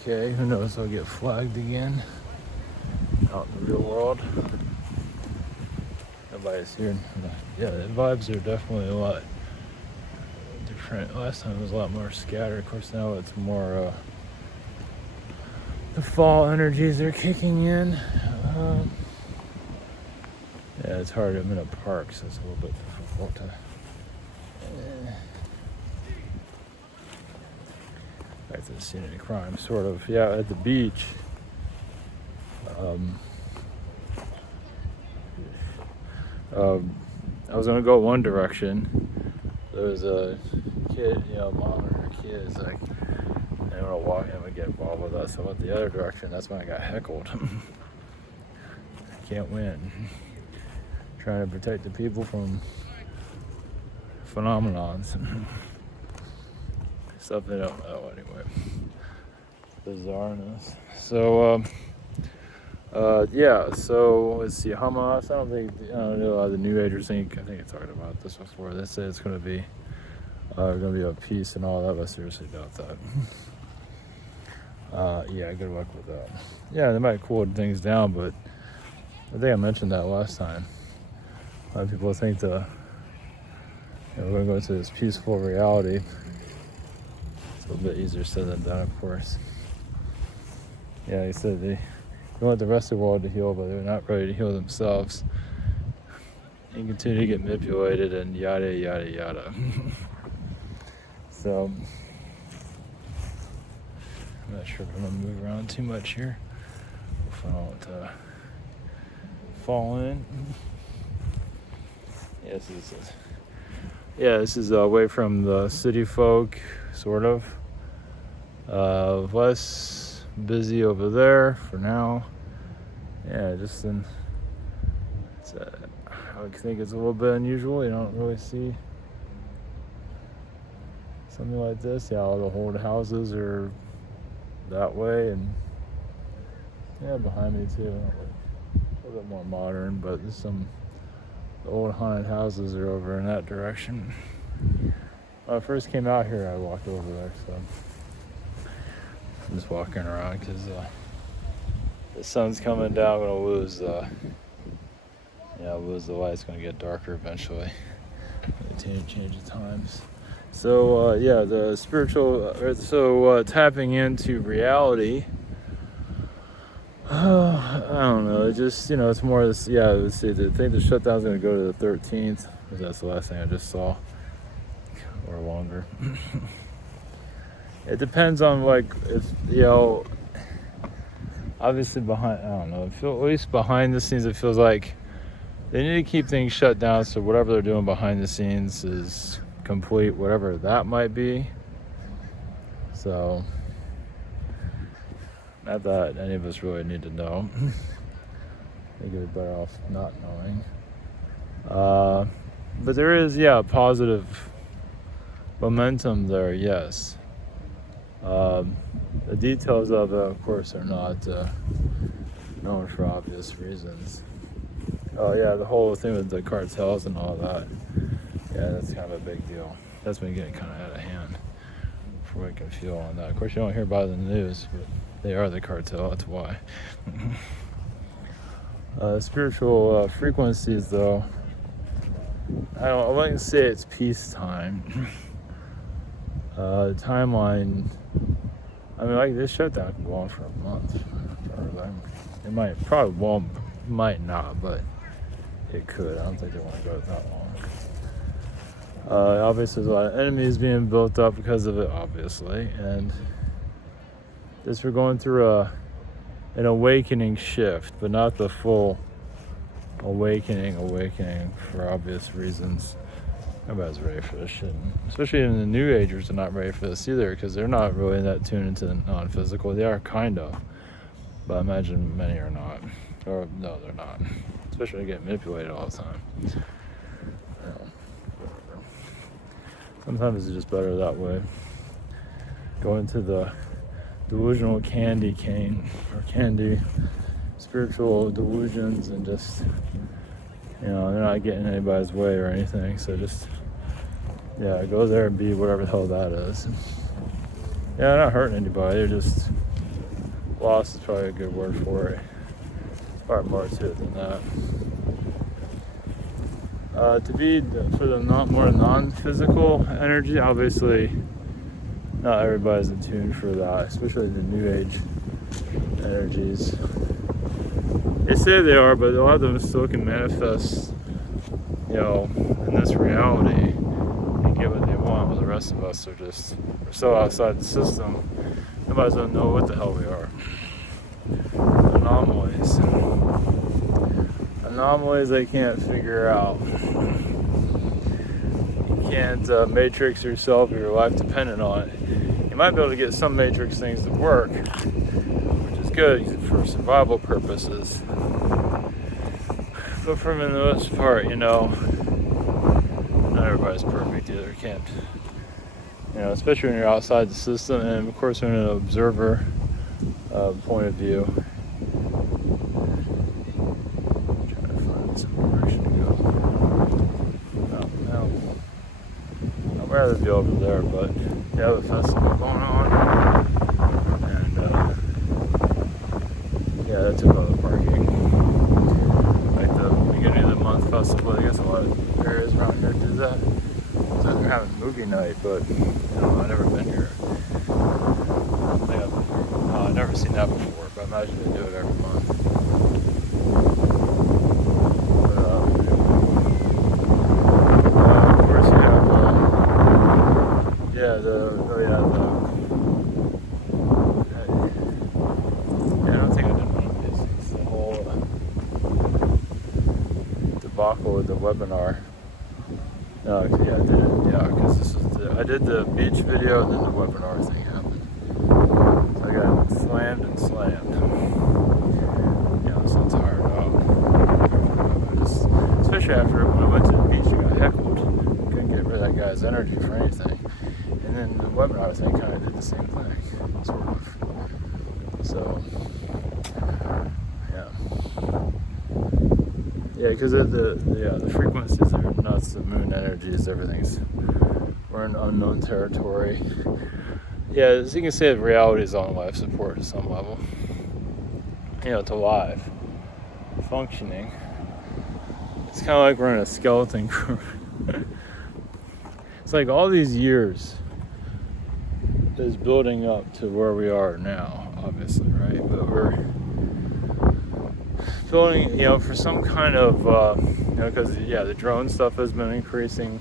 okay. Who knows, I'll get flagged again out in the real world. Nobody's here. Yeah, the vibes are definitely a lot different. Last time it was a lot more scattered. Of course, now it's more the fall energies are kicking in. Yeah, it's hard. I'm in a park, so it's a little bit difficult to. I haven't seen any crime, sort of. Yeah, at the beach. I was gonna go one direction. There was a kid, mom and her kids, like, they want to walk him and get involved with us. So I went the other direction. That's when I got heckled. Can't win. Trying to protect the people from phenomenons. Stuff they don't know anyway. Bizarreness. So, yeah, so let's see, Hamas, I don't know, the New Agers think, I think I talked about this before, they say it's going to be a peace and all that, but I seriously doubt that. Yeah, good luck with that. Yeah, they might cool things down, but I think I mentioned that last time. A lot of people think we're going to go to this peaceful reality. It's a little bit easier said than done, of course. Yeah, he said they want the rest of the world to heal, but they're not ready to heal themselves. And continue to get manipulated and yada, yada, yada. So, I'm not sure if I'm going to move around too much here. If I don't fall in. This is away from the city folk, sort of. Less busy over there for now. Yeah, just I think it's a little bit unusual. You don't really see something like this. Yeah, all the old houses are that way, and yeah, behind me too. A little bit more modern, but there's some old haunted houses are over in that direction. When I first came out here, I walked over there, so I'm just walking around because the sun's coming down. I'm gonna lose the light. It's gonna get darker eventually. Change the times. So the spiritual. Tapping into reality. I don't know. It just it's more this. Yeah, let's see. I think the shutdown's gonna go to the 13th. That's the last thing I just saw, or longer. It depends on if obviously behind. I don't know. At least behind the scenes, it feels like they need to keep things shut down. So whatever they're doing behind the scenes is complete, whatever that might be. So. Not that any of us really need to know. I think we're better off not knowing. But there is, positive momentum there, yes. The details of it, of course, are not known for obvious reasons. The whole thing with the cartels and all that. Yeah, that's kind of a big deal. That's been getting kind of out of hand, from what I can feel on that. Of course, you don't hear about it in the news, but they are the cartel, that's why. Spiritual frequencies, though, I wouldn't say it's peacetime. The timeline, this shutdown can go on for a month. It might not, but it could. I don't think they want to go that long. Obviously, there's a lot of enemies being built up because of it, obviously, and we're going through an awakening shift, but not the full awakening for obvious reasons. Nobody's ready for this shit. Especially in the New Agers are not ready for this either, because they're not really that tuned into the non-physical. They are kind of, but I imagine many are not. Or no, they're not. Especially they get manipulated all the time. Sometimes it's just better that way. Go into the delusional candy cane or candy spiritual delusions and just they're not getting anybody's way or anything, so just go there and be whatever the hell that is. They're not hurting anybody, they're just Lost is probably a good word for it. There's probably more to it than that. For the more non-physical energy, obviously not everybody's in tune for that, especially the new age energies. They say they are, but a lot of them still can manifest, in this reality and get what they want, while the rest of us we're so outside the system, nobody doesn't know what the hell we are. Anomalies they can't figure out. You can't matrix yourself or your life dependent on it. You might be able to get some matrix things to work, which is good for survival purposes. But for the most part, not everybody's perfect either. You can't, especially when you're outside the system, and of course, from an observer point of view. I'm trying to find some direction to go. I'd rather be over there, but they have a festival going on, and that took all the parking. Like the beginning of the month festival, I guess a lot of areas around here do that. So they're having movie night, but I've never been here. I've never seen that before, but I imagine they do it every month. But, of course, you have I don't think I did one of these. It's the whole debacle with the webinar. No, I did it. Yeah, because I did the beach video and then the webinar thing happened. So I got slammed. So tired out. Especially after when I went to the beach, I got heckled. Couldn't get rid of that guy's energy for anything. And then the webinar thing kind of did the same thing, sort of. So, yeah, because the frequencies are nuts. The moon energies, everything's. We're in unknown territory. Yeah, as you can say, reality is on life support to some level. To live functioning. It's kind of like we're in a skeleton crew. It's like all these years is building up to where we are now, obviously, right? But we're building, for some kind of, because, the drone stuff has been increasing.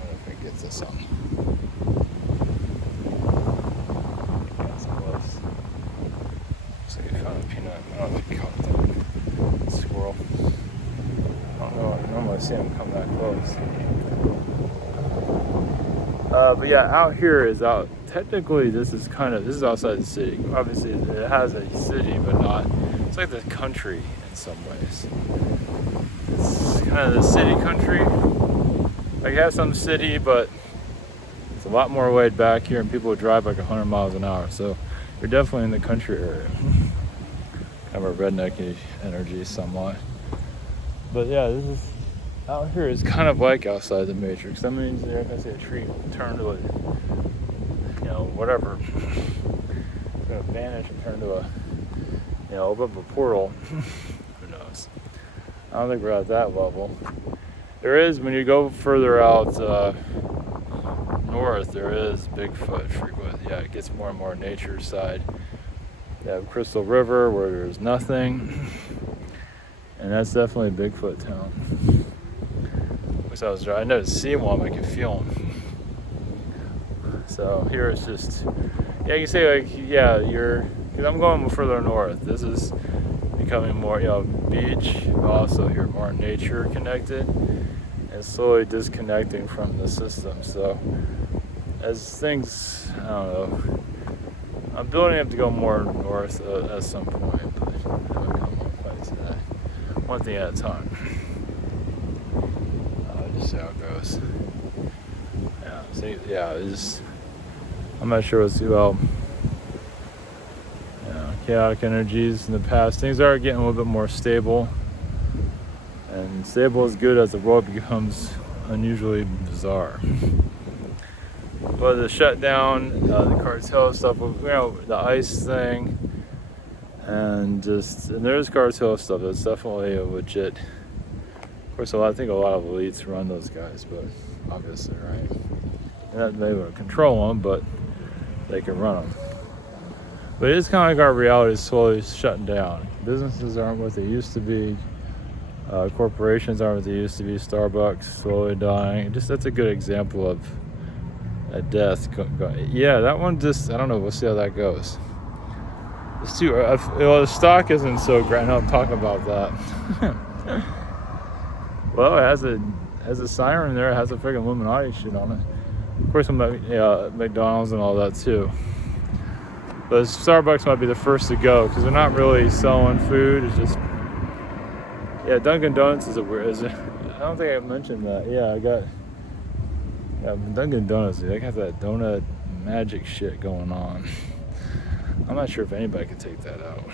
I don't know if it gets this on. That's close. Looks like you found a peanut. I don't know if you caught that squirrel. I don't know. I normally see them come that close. But out here is out. Technically, this is outside the city. Obviously, it has a city, but not. It's like the country in some ways. It's kind of the city country. Like, it has some city, but it's a lot more laid back here, and people drive like 100 miles an hour. So you're definitely in the country area. Kind of a rednecky energy somewhat. But this is out here is kind of like outside the matrix. That means you're not gonna see a tree turn to whatever. It's gonna vanish and turn to open up a portal. Who knows? I don't think we're at that level. There is, when you go further out north, there is Bigfoot frequent. Yeah, it gets more and more nature side. You have Crystal River where there's nothing. And that's definitely a Bigfoot town. I never see one, I can feel them. So here it's just, you can say because I'm going further north. This is becoming more, beach, but also here more nature connected, and slowly disconnecting from the system. So as things, I don't know, I'm building up to go more north at some point, but I'll come one place one thing at a time. Just see how it goes. I'm not sure what's chaotic energies in the past. Things are getting a little bit more stable, and stable is good as the world becomes unusually bizarre. But the shutdown, the cartel stuff, the ICE thing, and there's cartel stuff. That's definitely a legit. Of course, I think a lot of elites run those guys, but obviously, right? And that they would control them, but they can run them. But it's kind of like our reality is slowly shutting down. Businesses aren't what they used to be. Corporations aren't what they used to be. Starbucks slowly dying. That's a good example of a death. Yeah, that one I don't know. We'll see how that goes. It's too. The stock isn't so great. No, I'm talking about that. Well, it has a siren there. It has a freaking Illuminati shit on it. Of course, McDonald's and all that too. But Starbucks might be the first to go because they're not really selling food. It's just, Dunkin' Donuts is I don't think I mentioned that. Dunkin' Donuts. They got that donut magic shit going on. I'm not sure if anybody could take that out.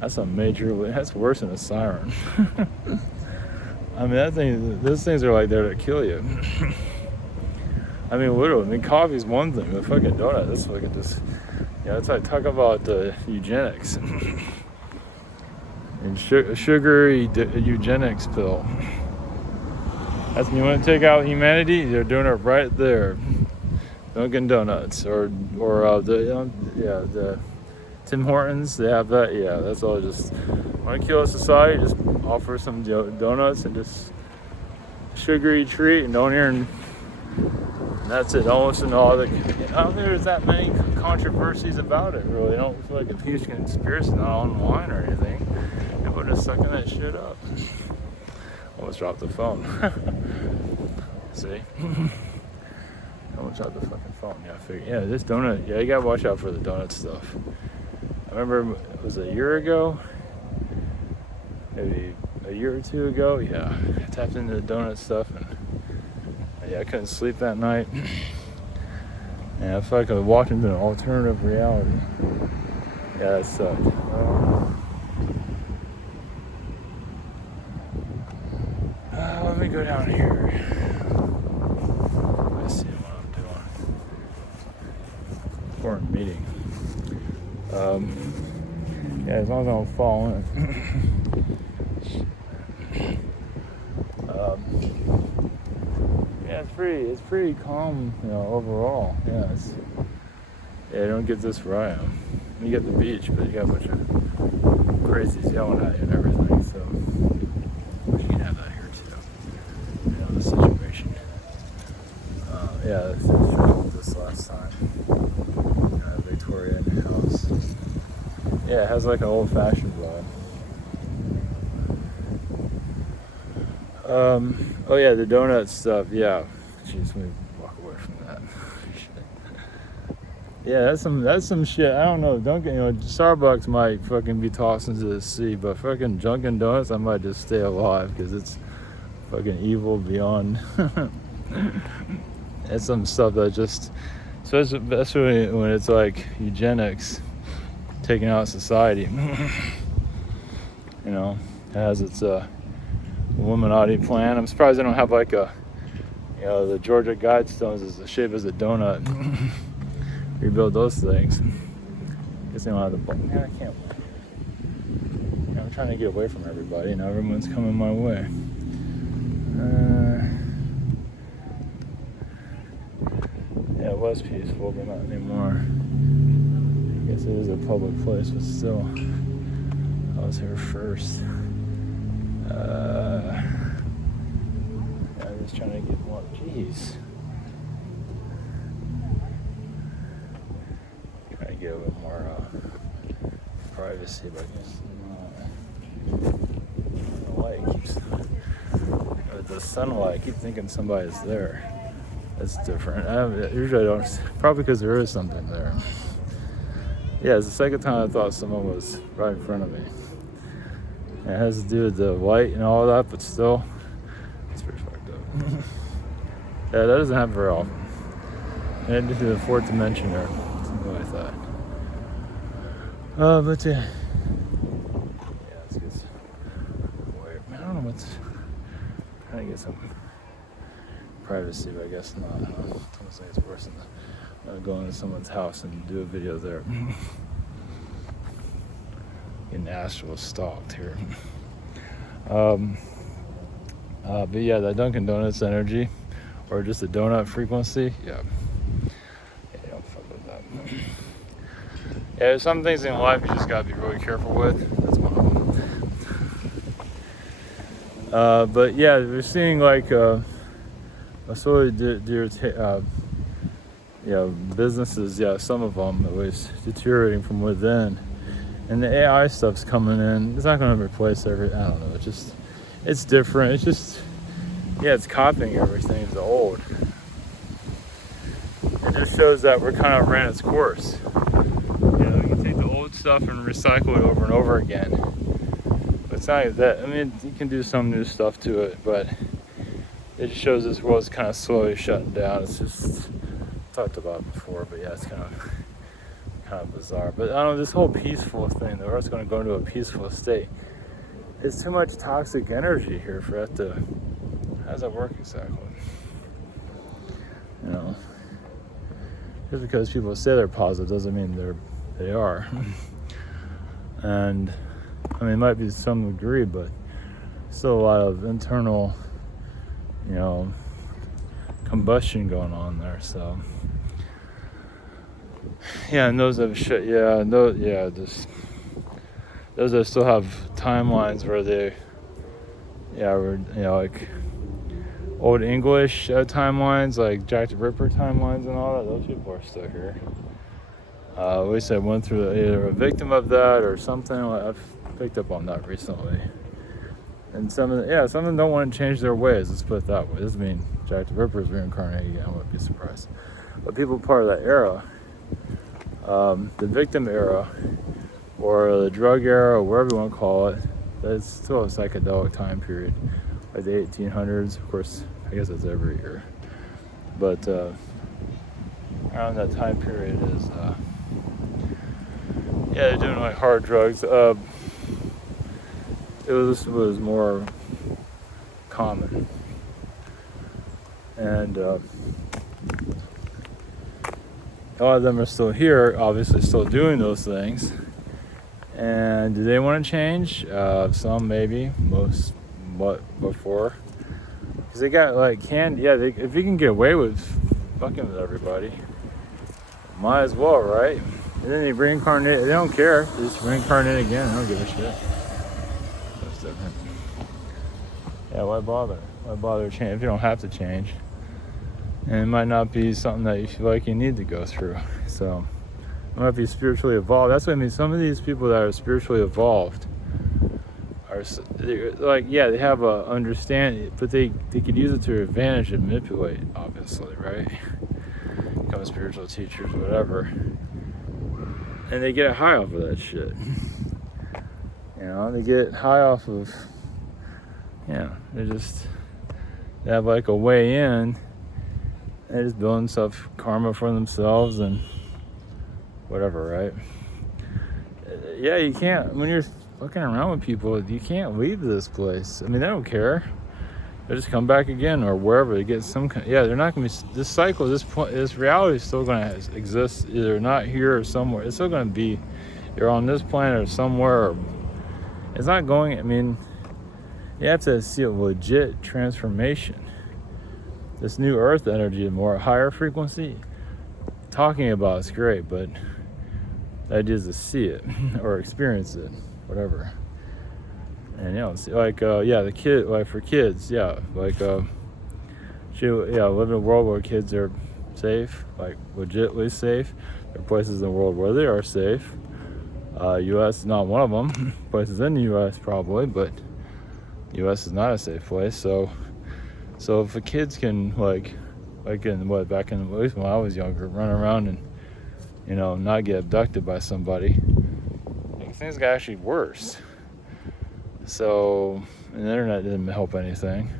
That's worse than a siren. I mean, those things are like there to kill you. I mean, literally. Coffee's one thing. The fucking donut, that's fucking just. That's like talk about eugenics and sugar eugenics pill. That's when you want to take out humanity. They're doing it right there. Dunkin' Donuts or the Tim Hortons. They have that. Yeah, that's all. Just want to kill a society. Just offer some donuts and just sugary treat and don't hear. And that's it. Almost in all I don't think there's that many controversies about it, really. I don't feel like a huge conspiracy, not online or anything. People are just sucking that shit up. Almost dropped the phone. See? Almost dropped the fucking phone. This donut. Yeah, you gotta watch out for the donut stuff. I remember it was a year ago, maybe a year or two ago. Yeah, I tapped into the donut stuff and I couldn't sleep that night. And I felt like I was walking into an alternative reality. Yeah, that sucked. Let me go down here. Let's see what I'm doing. Important meeting. As long as I don't fall in. It's pretty calm, overall. You don't get this where I am. You get the beach, but you got a bunch of crazies yelling at you and everything, so you can have that here too. The situation. This last time. Victoria in the house. Yeah, it has like an old-fashioned vibe. The donut stuff, yeah. Jeez, let me walk away from that. Yeah, that's some shit. I don't know. Starbucks might fucking be tossed into the sea, but fucking Dunkin' Donuts, I might just stay alive because it's fucking evil beyond. It's some stuff that just, especially when it's like eugenics taking out society. It has its Illuminati plan. I'm surprised they don't have like the Georgia Guidestones is the shape as a donut. Rebuild those things. Guess they don't have the button. I can't. I'm trying to get away from everybody. Now everyone's coming my way. It was peaceful, but not anymore. I guess it is a public place, but still, I was here first. I'm just trying to get more. Jeez. Trying to get a little more privacy, but I guess not. The light keeps. The sunlight. I keep thinking somebody's there. That's different. Usually I don't. Probably because there is something there. Yeah, it's the second time I thought someone was right in front of me. It has to do with the light and all that, but still, it's pretty fucked up. Yeah, that doesn't happen very often. And into the fourth dimension or something like that. Let's get away. I don't know what's trying to get some privacy, but I guess not. I almost think it's worse than going to someone's house and do a video there. Getting astral stalked here. But yeah, that Dunkin' Donuts energy, or just the donut frequency, yeah, don't fuck with that. Yeah, there's some things in life you just gotta be really careful with. That's one of them. But yeah, we're seeing like a sort of businesses, some of them at least, deteriorating from within. And the AI stuff's coming in. It's not going to replace I don't know. It's different. It's just, it's copying everything. It's old. It just shows that we're kind of ran its course. You can take the old stuff and recycle it over and over again. But it's not like that. I mean, you can do some new stuff to it, but it just shows this world's kind of slowly shutting down. It's just talked about it before, but yeah, it's kind of bizarre. But I don't know, this whole peaceful thing, the Earth's going to go into a peaceful state. It's too much toxic energy here for that to. How does that work exactly? Just because people say they're positive doesn't mean they are. And I mean, it might be to some degree, but still a lot of internal, combustion going on there. So. Yeah, and those that shit. Those that still have timelines where they, like old English timelines, like Jack the Ripper timelines and all that. Those people are still here. At least I went through either a victim of that or something. I've picked up on that recently. And some of them don't want to change their ways. Let's put it that way. Doesn't mean Jack the Ripper is reincarnated again. I wouldn't be surprised. But people part of that era. The victim era, or the drug era, or whatever you want to call it, that's still a psychedelic time period, like the 1800s. Of course, I guess that's every year, but around that time period is, they're doing like hard drugs. It was more common, and a lot of them are still here, obviously still doing those things. And do they want to change? Some maybe, most before. Because they got like if you can get away with fucking with everybody, might as well, right? And then they reincarnate, they don't care, they just reincarnate again, they don't give a shit. That's different. Yeah, why bother? Why bother change if you don't have to change? And it might not be something that you feel like you need to go through. So it might be spiritually evolved. That's what I mean. Some of these people that are spiritually evolved are like, they have a understanding, but they could use it to their advantage and manipulate, obviously, right? Become spiritual teachers, whatever. And they get high off of that shit. They get high off of, they have like a way in. They're just building stuff, karma for themselves and whatever, right? You can't, when you're fucking around with people, you can't leave this place. I mean, they don't care. They just come back again or wherever. They get some kind, they're not going to be, this cycle, this reality is still going to exist, either not here or somewhere. It's still going to be, you're on this planet or somewhere. It's not going, I mean, you have to see a legit transformation. This new earth energy, a more higher frequency, talking about it's great, but the idea is to see it or experience it, whatever. And the kid, like for kids, living in a world where kids are safe, like legitimately safe. There are places in the world where they are safe. U.S. is not one of them. Places in the U.S. probably, but U.S. is not a safe place. So if the kids can back in at least when I was younger, run around and not get abducted by somebody, things got actually worse. So and the internet didn't help anything.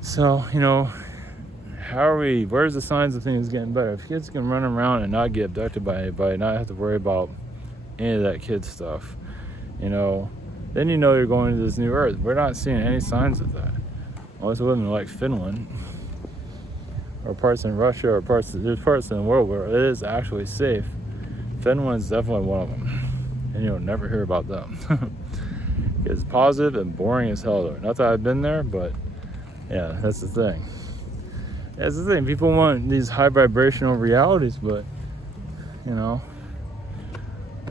So where's the signs of things getting better? If kids can run around and not get abducted by anybody, not have to worry about any of that kid stuff, then you're going to this new earth. We're not seeing any signs of that. Unless we live in like Finland. or parts in Russia, or there's parts in the world where it is actually safe. Finland's definitely one of them, and you'll never hear about them. It's positive and boring as hell though. Not that I've been there, but yeah, that's the thing. That's the thing. People want these high vibrational realities, but you know,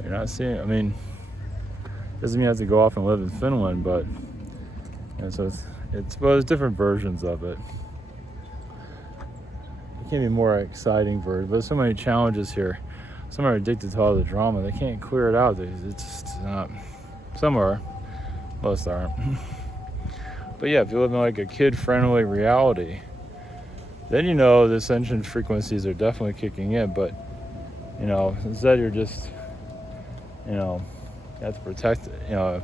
you're not seeing. I mean, doesn't mean you have to go off and live in Finland, but so it's well, there's different versions of it. It can be more exciting version, but there's so many challenges here. Some are addicted to all the drama. They can't clear it out. It's just not. Some are. Most aren't. But yeah, if you live in like a kid-friendly reality, then you know the ascension frequencies are definitely kicking in. But you know, instead you're just, you know, you have to protect it. You know,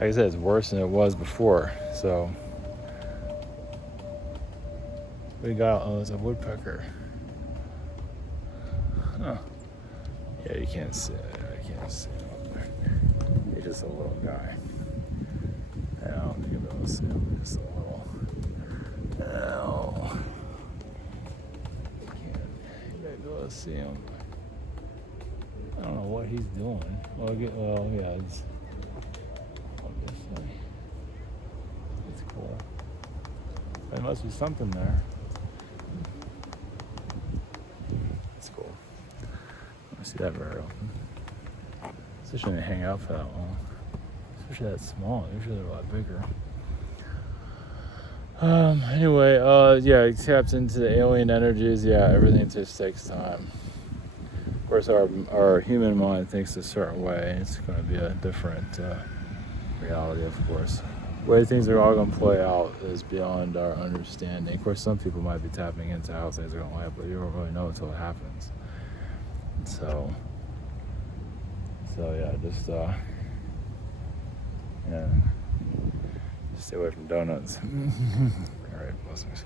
like I said, it's worse than it was before. So we got, oh, it's a woodpecker. Huh. Yeah, you can't see it. I can't see it up there. He's just a little guy. I don't think you'll be able to see him. Just a little. Oh. You might be able to see him. I don't know what he's doing. Well, yeah, it's obviously. It's cool. There must be something there. It's cool. I don't see that very often. So shouldn't hang out for that long. Especially that small. Usually they're a lot bigger. Anyway, yeah, it taps into the alien energies. Yeah, everything just takes time. Of course, our human mind thinks a certain way. It's going to be a different reality, of course. The way things are all going to play out is beyond our understanding. Of course, some people might be tapping into how things are going to play out, but you don't really know until it happens. So yeah, just yeah, stay away from donuts. All right, blessings.